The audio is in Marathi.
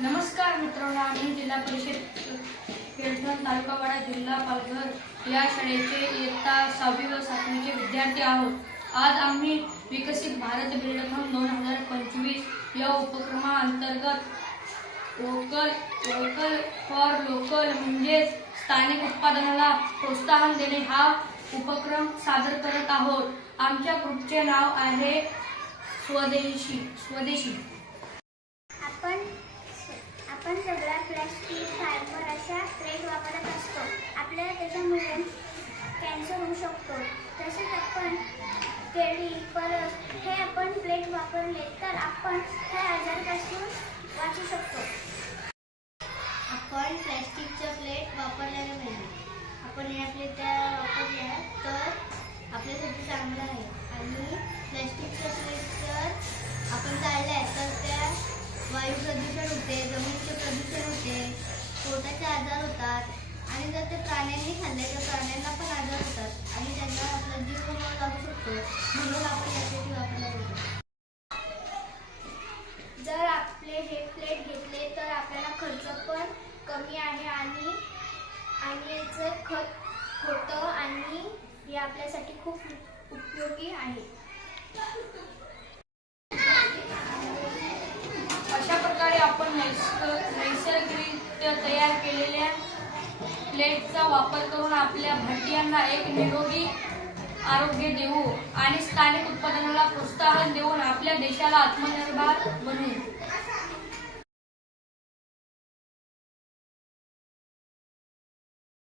नमस्कार मित्रांनो, आम्ही जिल्हा परिषद पेठण तालुका वाडा जिल्हा पालघर या शाळेचे इयत्ता 6वी व 7वीचे विद्यार्थी आहोत। आज आम्ही विकसित भारत बिल्डकॉन 2025 या उपक्रमाअंतर्गत वोकल फॉर लोकल म्हणजे स्थानिक उत्पादनाला प्रोत्साहन देणे हा उपक्रम सादर करत आहोत। आमच्या ग्रुपचे नाव आहे स्वदेशी। आपण सगळ्या प्लास्टिक, फायबर अशा प्लेट वापरत असतो। आपल्याला त्याच्यामुळे कॅन्सर होऊ शकतो। तसेच आपण केळी, परस हे आपण प्लेट वापरले तर आपण ह्या आजारापासून वाचू शकतो। आपण प्लास्टिकच्या प्लेट वापरल्याने पाहिजे। आपण या प्लेट वापरल्या तर आपल्यासाठी चांगलं आहे। आणि प्लास्टिकच्या प्लेट जर आपण जाळल्या तर त्या वायू प्रदूषण होते, जमिनीचे प्रदूषण होते, पोटाचे आजार होतात आणि जर ते प्राण्यांनी खाल्ले तर प्राण्यांना पण आजार होतात आणि त्यांना आपला जीव गमवावा लागू शकतो। म्हणून आपण यासाठी वापरला पाहिजे। जर आपले हे प्लेट घेतले तर आपल्याला खर्च पण कमी आहे आणि याचं खत होतं आणि हे आपल्यासाठी खूप उपयोगी आहे। अशा प्रकारे आपण नैसर्गिकरित्या तयार केलेल्या प्लेटचा वापर करून आपल्या भारतीयांना एक निरोगी आरोग्य देऊ आणि स्थानिक उत्पादनाला प्रोत्साहन देऊन आपल्या देशाला आत्मनिर्भर बनवू।